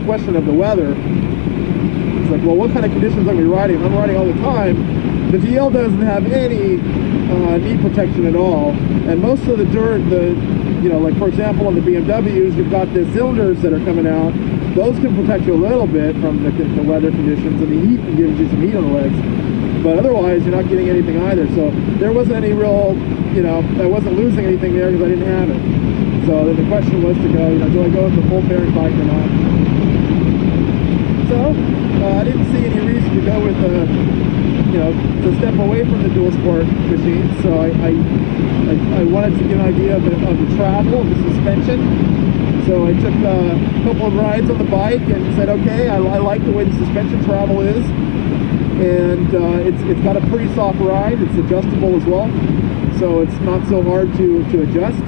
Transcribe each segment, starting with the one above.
question of the weather. It's like, well, what kind of conditions are we riding? I'm riding all the time. The GL doesn't have any knee protection at all, and most of the dirt, you know, like for example on the BMWs, you've got the cylinders that are coming out. Those can protect you a little bit from the weather conditions, and the heat can give you some heat on the legs. But otherwise, you're not getting anything either. So there wasn't any real, you know, I wasn't losing anything there because I didn't have it. So then the question was to go, you know, do I go with the full bearing bike or not? So I didn't see any reason to go with you know, to step away from the dual sport machine. So I wanted to get an idea of the travel, of the suspension. So I took a couple of rides on the bike and said, okay, I like the way the suspension travel is, and it's got a pretty soft ride. It's adjustable as well, so it's not so hard to adjust.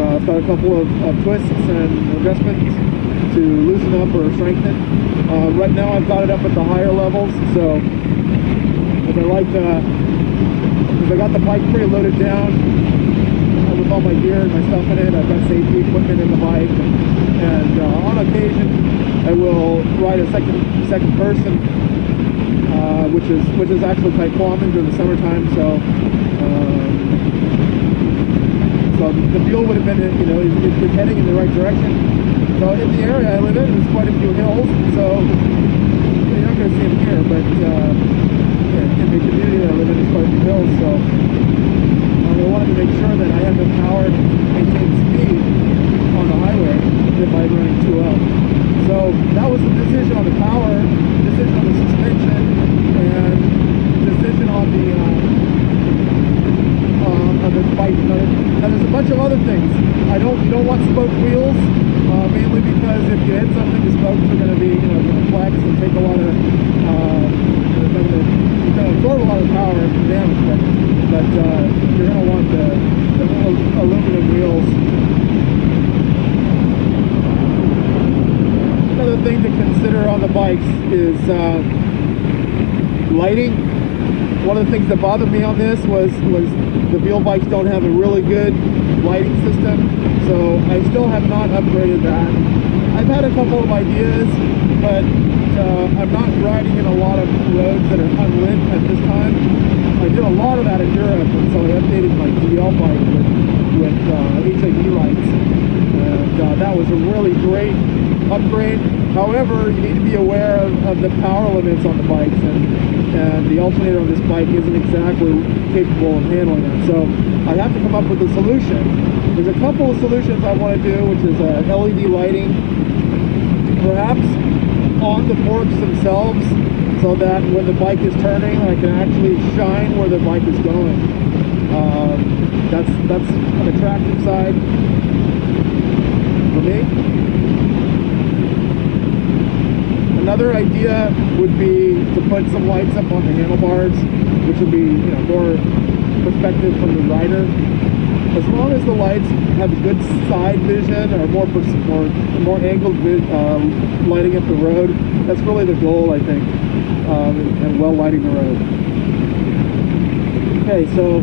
It's got a couple of twists and adjustments to loosen up or strengthen. Right now I've got it up at the higher levels, so because I got the bike pretty loaded down with all my gear and my stuff in it. I've got safety equipment in the bike, and on occasion I will ride a second person, which is actually quite common during the summertime. So the Buell would have been, you know, is heading in the right direction. So in the area I live in, there's quite a few hills, so you're not going to see them here, but in the community that I live in, there's quite a few hills, so I wanted to make sure that I had the power to maintain speed on the highway if I'm running too up. So that was the decision on the power, decision on the suspension, and decision on the bike. Now there's a bunch of other things. You don't want spoked wheels, mainly because if you hit something, the spokes are going to be, you know, going to flex and take a lot of, you're going to absorb a lot of power and damage, but you're going to want the aluminum wheels. Another thing to consider on the bikes is lighting. One of the things that bothered me on this was the Buell bikes don't have a really good lighting system, so I still have not upgraded that. I've had a couple of ideas, but I'm not riding in a lot of roads that are unlit at this time. I did a lot of that in Europe, and so I updated my GL bike with HID lights, and that was a really great upgrade. However, you need to be aware of the power limits on the bikes, and the alternator on this bike isn't exactly capable of handling it. So I have to come up with a solution. There's a couple of solutions I want to do, which is LED lighting, perhaps on the forks themselves, so that when the bike is turning, I can actually shine where the bike is going. That's an attractive side for me. Another idea would be to put some lights up on the handlebars, which would be, you know, more perspective from the rider. As long as the lights have good side vision or more angled lighting up the road, that's really the goal, I think, and well lighting the road. Okay, so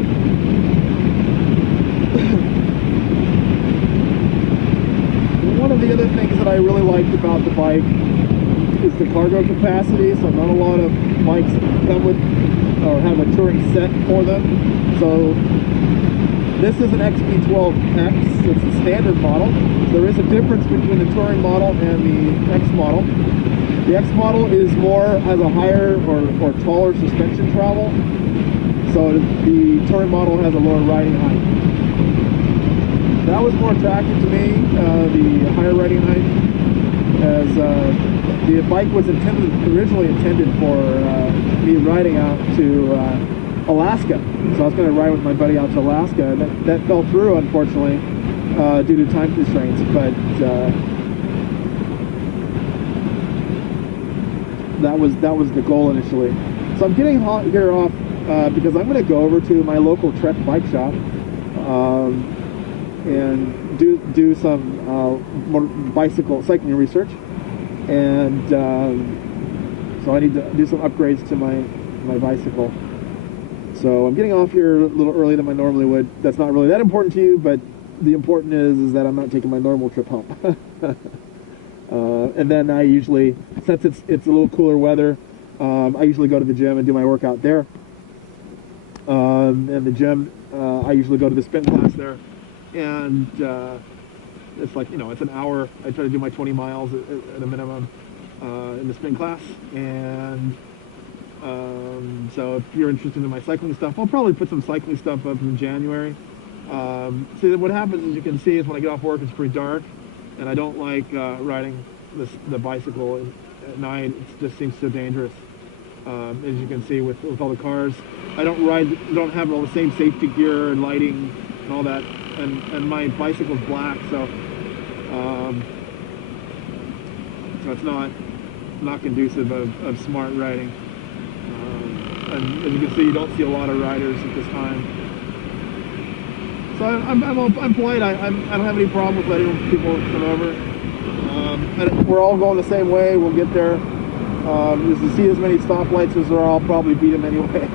one of the other things that I really liked about the bike is the cargo capacity. So not a lot of bikes come with or have a touring set for them. So this is an xb12x. It's a standard model. There is a difference between the touring model and the X model. The X model is has a higher or taller suspension travel. So the touring model has a lower riding height. That was more attractive to me, the higher riding height, as the bike was originally intended for me riding out to Alaska. So I was going to ride with my buddy out to Alaska, and that fell through, unfortunately, due to time constraints. But that was the goal initially. So I'm getting here off because I'm going to go over to my local Trek bike shop and do some more cycling research. And so I need to do some upgrades to my bicycle. So I'm getting off here a little earlier than I normally would. That's not really that important to you, but the important is that I'm not taking my normal trip home. And then I usually, since it's a little cooler weather, I usually go to the gym and do my workout there. And the gym, I usually go to the spin class there, and it's like, you know, it's an hour. I try to do my 20 miles at a minimum in the spin class. And so if you're interested in my cycling stuff, I'll probably put some cycling stuff up in January. See, what happens, as you can see, is when I get off work, it's pretty dark, and I don't like riding the bicycle at night. It just seems so dangerous. As you can see with all the cars, I don't have all the same safety gear and lighting and all that, and my bicycle's black, so it's not conducive of smart riding. And as you can see, you don't see a lot of riders at this time. So I'm polite. I don't have any problem with letting people come over. And we're all going the same way. We'll get there. Just to see as many stoplights as there are, I'll probably beat them anyway.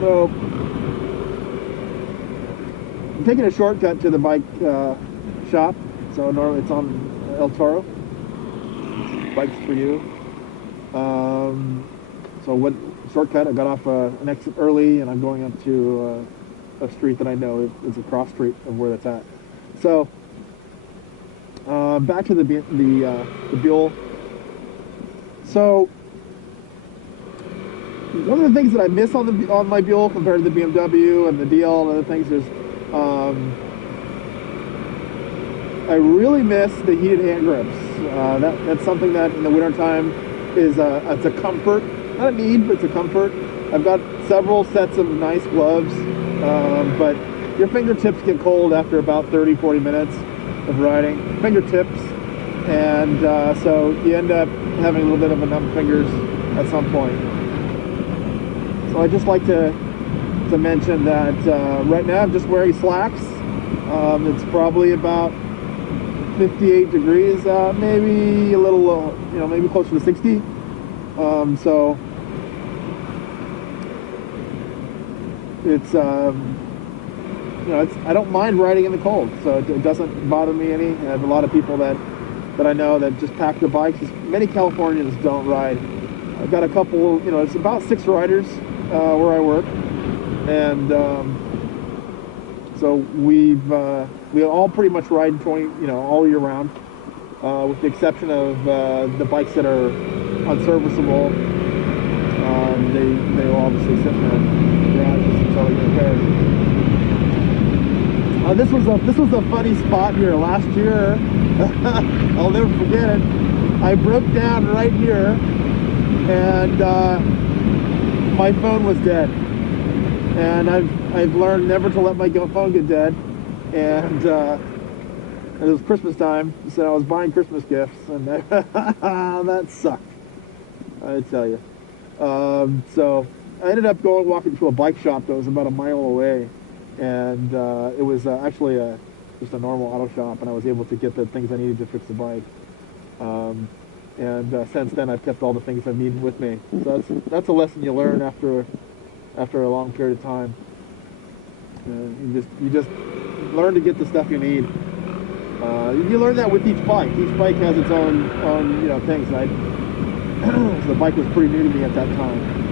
So I'm taking a shortcut to the bike shop. So normally it's on El Toro. Bikes for you. So what shortcut? I got off an exit early, and I'm going up to a street that I know is a cross street of where that's at. So back to the Buell. So one of the things that I miss on my Buell compared to the BMW and the DL and other things is I really miss the heated hand grips. That's something that in the wintertime is it's a comfort. Not a need, but it's a comfort. I've got several sets of nice gloves, but your fingertips get cold after about 30-40 minutes of riding. Fingertips, and so you end up having a little bit of a numb fingers at some point. So I just like to mention that right now I'm just wearing slacks. It's probably about 58 degrees out, maybe a little, maybe closer to 60. So it's, I don't mind riding in the cold, so it doesn't bother me any. I have a lot of people that I know that just pack their bikes. Many Californians don't ride. I've got a couple, it's about 6 riders where I work, and so we all pretty much ride 20, all year round, with the exception of the bikes that are unserviceable. They will obviously sit in the garages until they get repaired. This was a funny spot here last year. I'll never forget it. I broke down right here, and my phone was dead. And I've learned never to let my phone get dead. And it was Christmas time, so I was buying Christmas gifts, and that sucked, I tell you. So I ended up walking to a bike shop that was about a mile away, and it was actually just a normal auto shop, and I was able to get the things I needed to fix the bike. And since then, I've kept all the things I've needed with me. So that's a lesson you learn after a long period of time. You just learn to get the stuff you need. You learn that with each bike. Each bike has its own things. So the bike was pretty new to me at that time.